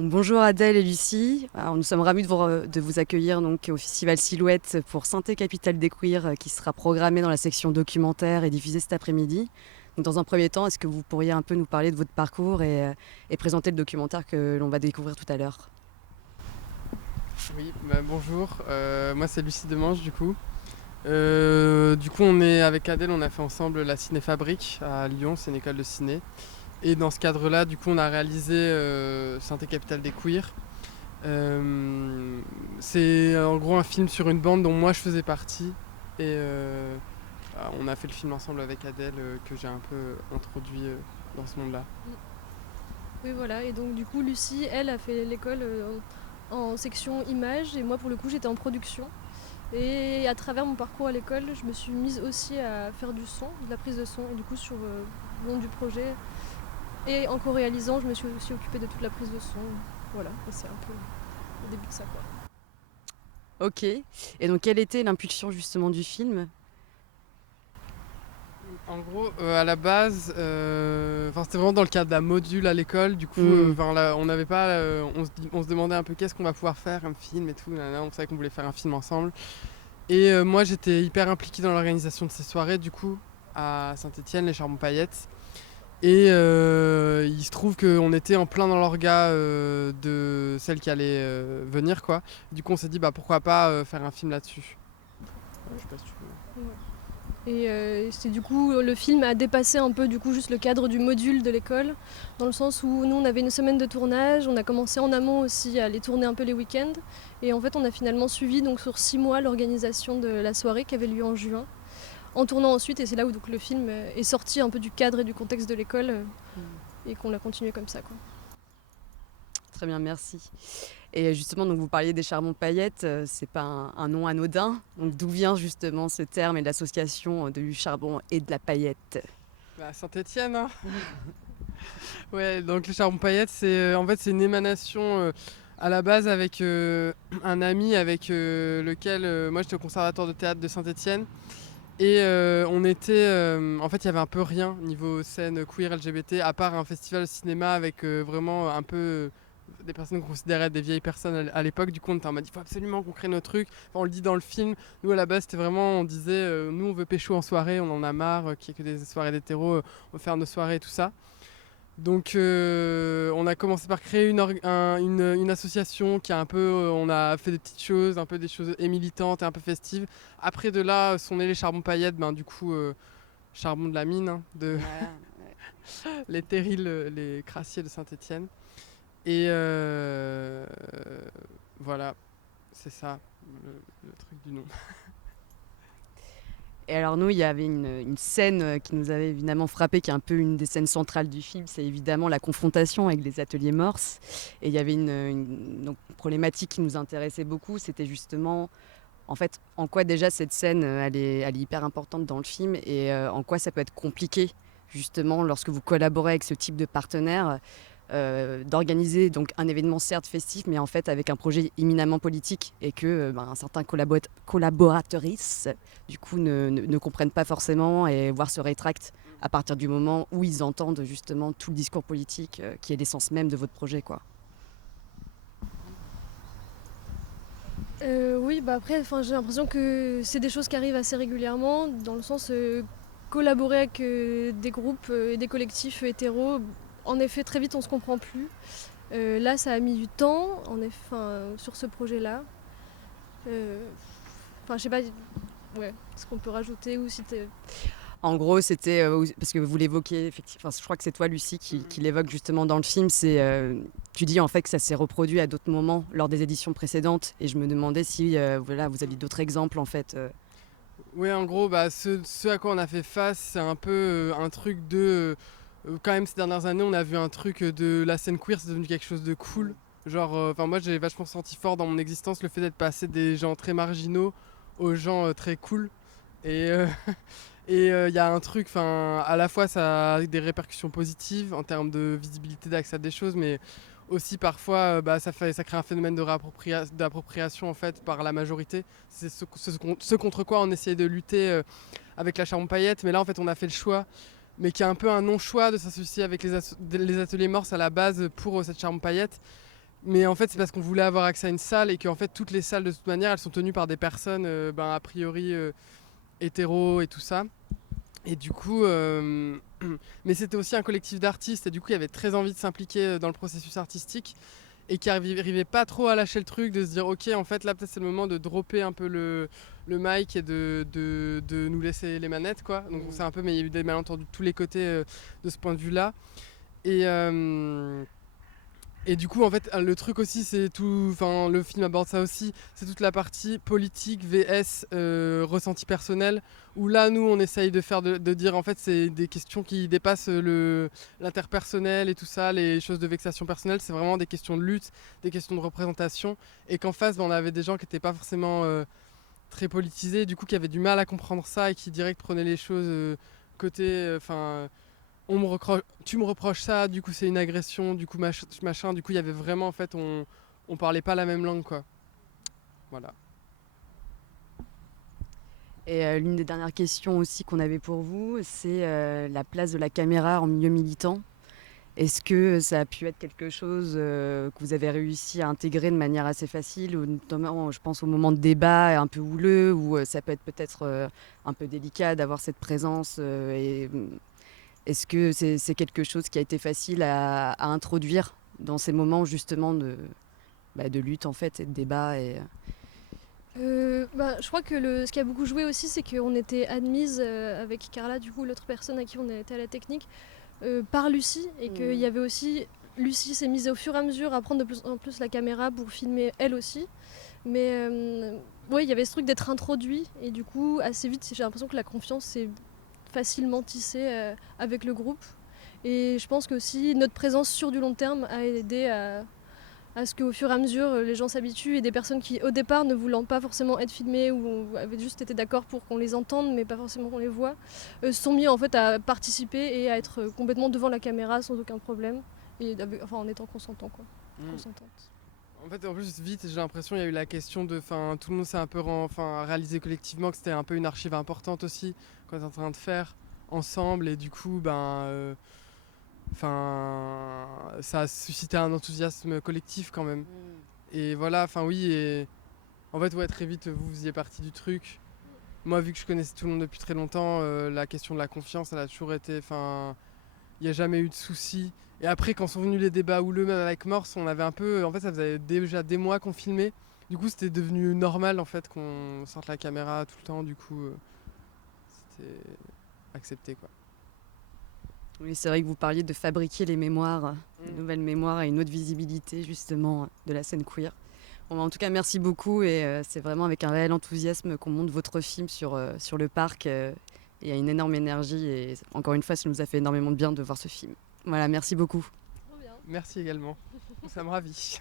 Bonjour Adèle et Lucie. Alors, nous sommes ravis de vous accueillir donc, au Festival Silhouette pour Synthé Capitale des Queers qui sera programmé dans la section documentaire et diffusé cet après-midi. Donc, dans un premier temps, est-ce que vous pourriez un peu nous parler de votre parcours et présenter le documentaire que l'on va découvrir tout à l'heure? Oui, bonjour, moi c'est Lucie Demange du coup. On est avec Adèle, on a fait ensemble la Cinéfabrique à Lyon, c'est une école de ciné. Et dans ce cadre-là, du coup, on a réalisé Synthé Capitale des Queers. C'est en gros un film sur une bande dont moi je faisais partie. Et on a fait le film ensemble avec Adèle que j'ai un peu introduit dans ce monde-là. Oui, voilà. Et donc, du coup, Lucie, elle, a fait l'école en section images. Et moi, pour le coup, j'étais en production. Et à travers mon parcours à l'école, je me suis mise aussi à faire du son, de la prise de son. Et du coup, sur le long du projet et en co-réalisant, je me suis aussi occupée de toute la prise de son. Voilà, et c'est un peu le début de ça, quoi. Ok. Et donc, quelle était l'impulsion justement du film? En gros, à la base, c'était vraiment dans le cadre d'un module à l'école. Du coup, Hmm. on n'avait pas, on se demandait un peu qu'est-ce qu'on va pouvoir faire, un film et tout. Nanana, on savait qu'on voulait faire un film ensemble. Et moi, j'étais hyper impliqué dans l'organisation de ces soirées, du coup, à Saint-Étienne, les Charbons Paillettes. Et il se trouve qu'on était en plein dans l'orga de celle qui allait venir, quoi. Du coup, on s'est dit, bah pourquoi pas faire un film là-dessus. Je sais pas si tu veux. Ouais. Et c'est du coup, le film a dépassé un peu du coup juste le cadre du module de l'école, dans le sens où nous on avait une semaine de tournage, on a commencé en amont aussi à aller tourner un peu les week-ends, et en fait on a finalement suivi donc sur 6 mois l'organisation de la soirée qui avait lieu en juin, en tournant ensuite, et c'est là où donc le film est sorti un peu du cadre et du contexte de l'école, et qu'on l'a continué comme ça, quoi. Très bien, merci. Et justement, donc vous parliez des charbons paillettes, c'est pas un nom anodin. Donc d'où vient justement ce terme et l'association du charbon et de la paillette? Bah, Saint-Étienne, hein. Ouais, donc le charbon paillettes, en fait c'est une émanation à la base avec un ami avec lequel moi j'étais au conservatoire de théâtre de Saint-Étienne et on était en fait il y avait un peu rien niveau scène queer LGBT à part un festival de cinéma avec vraiment un peu des personnes qu'on considérait des vieilles personnes à l'époque. Du coup on était en mode il faut absolument qu'on crée nos trucs. Enfin, on le dit dans le film, nous à la base c'était vraiment, on disait nous on veut pécho en soirée, on en a marre qu'il n'y ait que des soirées d'hétéros, on veut faire nos soirées et tout ça. Donc on a commencé par créer une association qui a un peu, on a fait des petites choses, un peu des choses et militantes et un peu festives. Après de là sont nés les charbons paillettes, ben du coup charbon de la mine, hein, de Voilà, ouais. les terrils, les crassiers de Saint-Étienne. Et voilà, c'est ça le truc du nom. Et alors nous, il y avait une scène qui nous avait évidemment frappé, qui est un peu une des scènes centrales du film, c'est évidemment la confrontation avec les ateliers morses. Et il y avait donc, une problématique qui nous intéressait beaucoup, c'était justement, en fait, en quoi déjà cette scène, elle est hyper importante dans le film et en quoi ça peut être compliqué, justement, lorsque vous collaborez avec ce type de partenaire, d'organiser donc un événement certes festif, mais en fait avec un projet éminemment politique et que un certain collaboratrices du coup ne comprennent pas forcément et voire se rétractent à partir du moment où ils entendent justement tout le discours politique qui est l'essence même de votre projet, quoi. Oui, bah après, j'ai l'impression que c'est des choses qui arrivent assez régulièrement, dans le sens collaborer avec des groupes et des collectifs hétéros. En effet, très vite, on se comprend plus. Là, ça a mis du temps, en effet, sur ce projet-là. Euh, je sais pas, ouais, ce qu'on peut rajouter ou si t'es... En gros, c'était parce que vous l'évoquez, effectivement. Enfin, je crois que c'est toi, Lucie, qui l'évoque justement dans le film. C'est, tu dis en fait que ça s'est reproduit à d'autres moments lors des éditions précédentes, et je me demandais si, voilà, vous aviez d'autres exemples en fait. Ouais, en gros, bah, ce à quoi on a fait face, c'est un peu un truc de. Quand même, ces dernières années, on a vu un truc de la scène queer, c'est devenu quelque chose de cool. Genre, moi, j'ai vachement senti fort dans mon existence le fait d'être passé des gens très marginaux aux gens très cool. Et il y a un truc, à la fois, ça a des répercussions positives en termes de visibilité, d'accès à des choses, mais aussi parfois ça crée un phénomène d'appropriation en fait par la majorité. C'est ce contre quoi on essayait de lutter avec la charbon paillette, mais là en fait on a fait le choix, mais qui est un peu un non-choix de s'associer avec les ateliers morses à la base pour cette charbon paillette, Mais en fait, c'est parce qu'on voulait avoir accès à une salle et qu'en fait, toutes les salles, de toute manière, elles sont tenues par des personnes, a priori, hétéros et tout ça. Et du coup, mais c'était aussi un collectif d'artistes et du coup, il y avait très envie de s'impliquer dans le processus artistique et qui arrivait pas trop à lâcher le truc, de se dire, ok, en fait, là, peut-être c'est le moment de dropper un peu le mic et de nous laisser les manettes, quoi. Donc, c'est un peu, mais il y a eu des malentendus de tous les côtés de ce point de vue-là. Et du coup, en fait, le truc aussi, c'est tout. Enfin, le film aborde ça aussi. C'est toute la partie politique vs ressenti personnel. Où là, nous, on essaye de dire, en fait, c'est des questions qui dépassent l'interpersonnel et tout ça, les choses de vexation personnelle. C'est vraiment des questions de lutte, des questions de représentation. Et qu'en face, on avait des gens qui n'étaient pas forcément très politisés, du coup, qui avaient du mal à comprendre ça et qui direct prenaient les choses côté. Tu me reproches ça, du coup c'est une agression, du coup machin, du coup il y avait vraiment en fait on parlait pas la même langue quoi. Voilà. Et l'une des dernières questions aussi qu'on avait pour vous, c'est la place de la caméra en milieu militant. Est-ce que ça a pu être quelque chose que vous avez réussi à intégrer de manière assez facile, ou notamment je pense au moment de débat un peu houleux, où ça peut être peut-être un peu délicat d'avoir cette présence est-ce que c'est quelque chose qui a été facile à introduire dans ces moments justement de lutte en fait et de débat Je crois que ce qui a beaucoup joué aussi, c'est qu'on était admise avec Carla, du coup l'autre personne à qui on était à la technique, par Lucie, et qu'il y avait aussi Lucie s'est mise au fur et à mesure à prendre de plus en plus la caméra pour filmer elle aussi. Mais ouais, il y avait ce truc d'être introduit, et du coup assez vite j'ai l'impression que la confiance s'est facilement tissée avec le groupe. Et je pense que aussi notre présence sur du long terme a aidé à ce qu'au fur et à mesure les gens s'habituent, et des personnes qui au départ ne voulant pas forcément être filmées ou avaient juste été d'accord pour qu'on les entende mais pas forcément qu'on les voit, se sont mis en fait à participer et à être complètement devant la caméra sans aucun problème, et en étant consentants quoi. Consentantes. En fait en plus vite j'ai l'impression il y a eu la question de, tout le monde s'est un peu réalisé collectivement que c'était un peu une archive importante aussi qu'on est en train de faire ensemble, et du coup ça a suscité un enthousiasme collectif quand même. Et voilà, oui, et en fait, ouais, très vite, vous faisiez partie du truc. Moi, vu que je connaissais tout le monde depuis très longtemps, la question de la confiance, elle a toujours été. Il n'y a jamais eu de soucis. Et après, quand sont venus les débats houleux, même avec Morse, on avait un peu. En fait, ça faisait déjà des mois qu'on filmait. Du coup, c'était devenu normal en fait qu'on sorte la caméra tout le temps. Du coup, c'était accepté quoi. Oui, c'est vrai que vous parliez de fabriquer les mémoires, de nouvelles mémoires et une autre visibilité justement de la scène queer. Bon, en tout cas, merci beaucoup, et c'est vraiment avec un réel enthousiasme qu'on monte votre film sur le parc. Il y a une énorme énergie, et encore une fois, ça nous a fait énormément de bien de voir ce film. Voilà, merci beaucoup. Trop bien. Merci également. Ça me ravit.